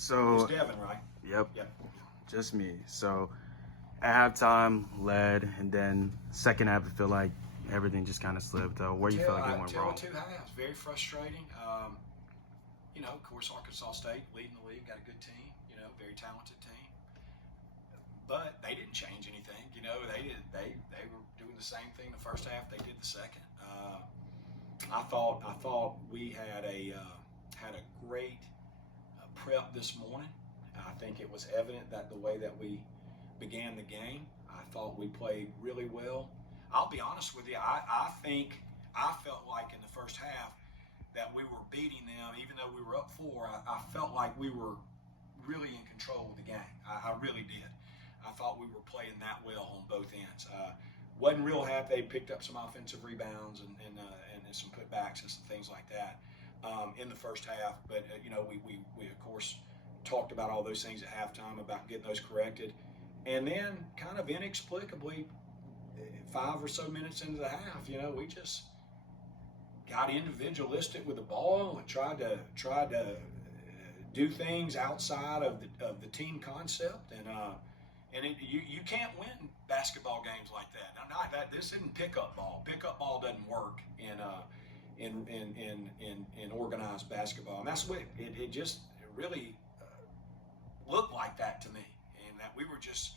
So, It's Devin, right? yep, Yep. just me. So, at halftime, led, and then second half, I feel like everything just kind of slipped. Where you feel like it went Tell wrong? the two halves. Very frustrating. Of course, Arkansas State leading the league, got a good team. Very talented team. But they didn't change anything. They were doing the same thing the first half they did the second. I thought we had a great prep this morning. I think it was evident that the way that we began the game, I thought we played really well. I'll be honest with you. I think I felt like in the first half that we were beating them, even though we were up 4. I felt like we were really in control of the game. I really did. I thought we were playing that well on both ends. Wasn't real happy they picked up some offensive rebounds and some putbacks and some things like that in the first half. But we of course talked about all those things at halftime about getting those corrected, and then kind of inexplicably, 5 or so minutes into the half, we just got individualistic with the ball and tried to do things outside of the team concept, and you can't win basketball games like that. Now, this isn't pickup ball. Pickup ball doesn't work in organized basketball, and that's what it just really looked like that to me, and that we were just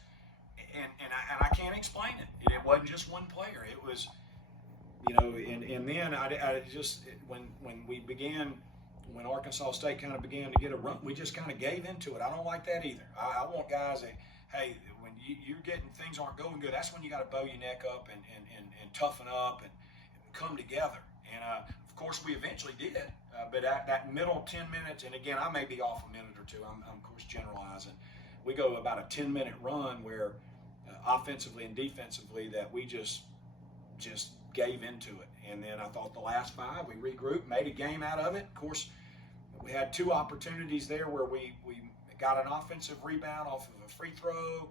and I can't explain it. It wasn't just one player. It was and then I just when Arkansas State kind of began to get a run, we just kind of gave into it. I don't like that either. I want guys that, hey, when you're getting things aren't going good, that's when you got to bow your neck up and toughen up and come together. And of course we eventually did, but at that middle 10 minutes, and again I may be off a minute or two. I'm of course generalizing. We go about a 10-minute run where offensively and defensively that we just gave into it. And then I thought the last 5 we regrouped, made a game out of it. Of course, we had 2 opportunities there where we got an offensive rebound off of a free throw,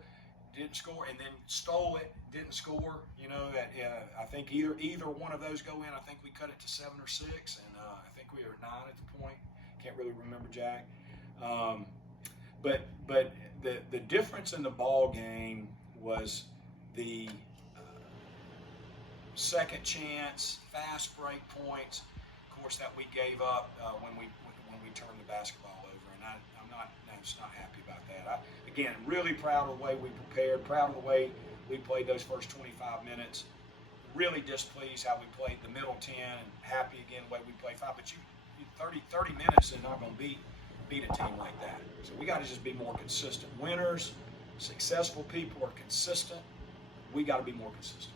didn't score, and then stole it, didn't score. I think either one of those go in. I think we cut it to 7 or 6, and I think we were at 9 at the point. Can't really remember, Jack. But the difference in the ball game was the second chance, fast break points, of course, that we gave up when we turned the basketball over, and I'm just not happy about that. Again, really proud of the way we prepared, proud of the way we played those first 25 minutes. Really displeased how we played the middle 10, and happy again the way we played 5. But you 30 minutes is not going to beat a team like that. So we got to just be more consistent. Winners, successful people are consistent. We got to be more consistent.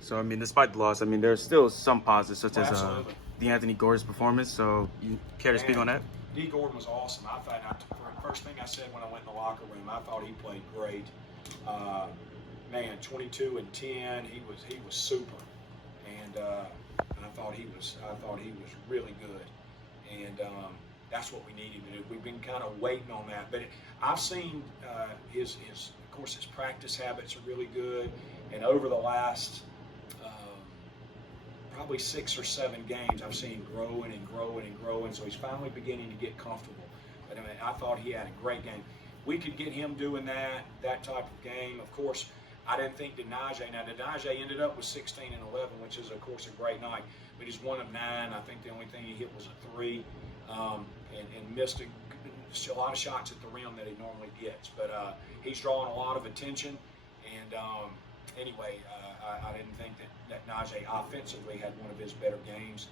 So, despite the loss, there's still some positives, such as Absolutely. Anthony Gordon's performance. So, you care to speak on that? D. Gordon was awesome. I thought, first thing I said when I went in the locker room, I thought he played great. 22 and 10, he was super, and I thought he was really good, and that's what we needed to do. We've been kind of waiting on that, but I've seen his practice habits are really good, and over the last probably 6 or 7 games, I've seen him growing and growing and growing. So he's finally beginning to get comfortable. But I thought he had a great game. We could get him doing that type of game. Of course, I didn't think Denaje. Now Denaje ended up with 16 and 11, which is of course a great night. But he's 1 of 9. I think the only thing he hit was a 3, and missed a lot of shots at the rim that he normally gets. But he's drawing a lot of attention. And anyway, I didn't think that Najee offensively had one of his better games.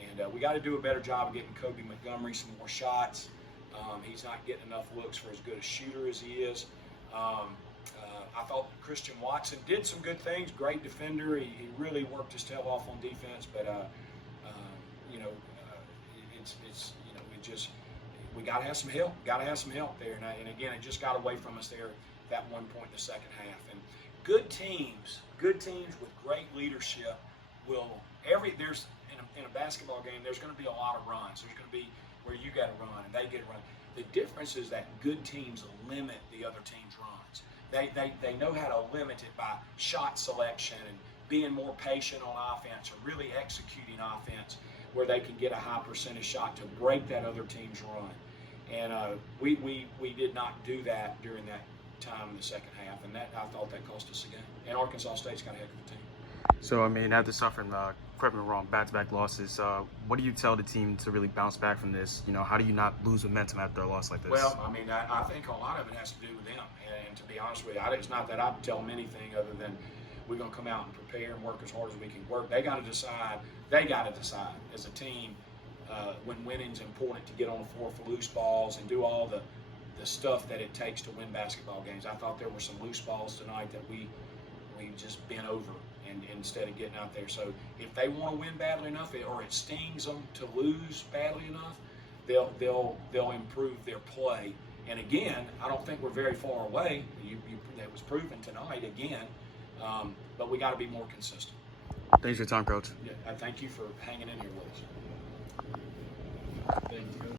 And we got to do a better job of getting Kobe Montgomery some more shots. He's not getting enough looks for as good a shooter as he is. I thought Christian Watson did some good things. Great defender. He really worked his tail off on defense. But we got to have some help. Got to have some help there. And again, it just got away from us there at that one point in the second half. And good teams with great leadership there's in a basketball game, there's going to be a lot of runs. There's going to be where you got to run and they get to run. The difference is that good teams limit the other team's runs. They know how to limit it by shot selection and being more patient on offense or really executing offense where they can get a high percentage shot to break that other team's run. And we did not do that during that time in the second half, and I thought that cost us a game. And Arkansas State's got a heck of a team. So, I mean, after suffering, correct me if I'm wrong, back-to-back losses, what do you tell the team to really bounce back from this? You know, how do you not lose momentum after a loss like this? Well, I mean, I think a lot of it has to do with them. And to be honest with you, it's not that I tell them anything other than we're going to come out and prepare and work as hard as we can work. They got to decide. They got to decide as a team when winning's important, to get on the floor for loose balls and do all the stuff that it takes to win basketball games. I thought there were some loose balls tonight that we just bent over and instead of getting out there. So if they want to win badly enough, or it stings them to lose badly enough, they'll improve their play. And again, I don't think we're very far away. That was proven tonight again. But we got to be more consistent. Thanks for your time, Coach. Yeah, I thank you for hanging in here with us.